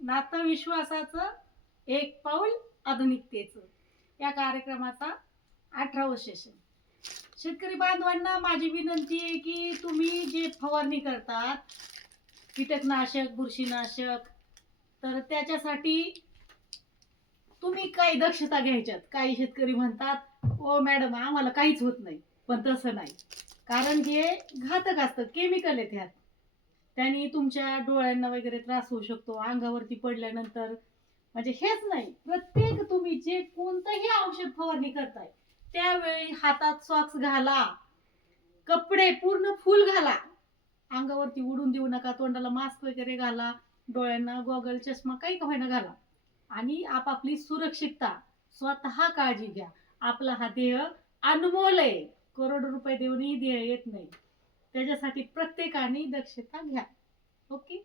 नातं विश्वासाचं एक पाऊल आधुनिकतेचं या कार्यक्रमाचा 18वं सेशन. शेतकरी बांधवांना माझी विनंती आहे की तुम्ही जे फवारणी करतात कीटकनाशक बुरशीनाशक, तर त्याच्यासाठी तुम्ही काही दक्षता घ्यायच्यात. काही शेतकरी म्हणतात ओ मॅडम आम्हाला काहीच होत नाही, पण तसं नाही. कारण हे घातक असतं, केमिकल आहेत ह्यात. त्यांनी तुमच्या डोळ्यांना वगैरे त्रास होऊ शकतो अंगावरती पडल्यानंतर. म्हणजे हेच नाही, प्रत्येक तुम्ही जे कोणतंही औषध फवारणी करताय त्यावेळी हातात सॉक्स घाला, कपडे पूर्ण फुल घाला, अंगावरती उडून देऊ नका, तोंडाला मास्क वगैरे घाला, डोळ्यांना गॉगल चष्मा काही का होईना घाला. आणि आपापली सुरक्षितता स्वतः काळजी घ्या. आपला हा देह अनमोल आहे, करोडो रुपये देऊनही देह येत नाही. त्याच्यासाठी प्रत्येकाने दक्षता घ्या. ओके.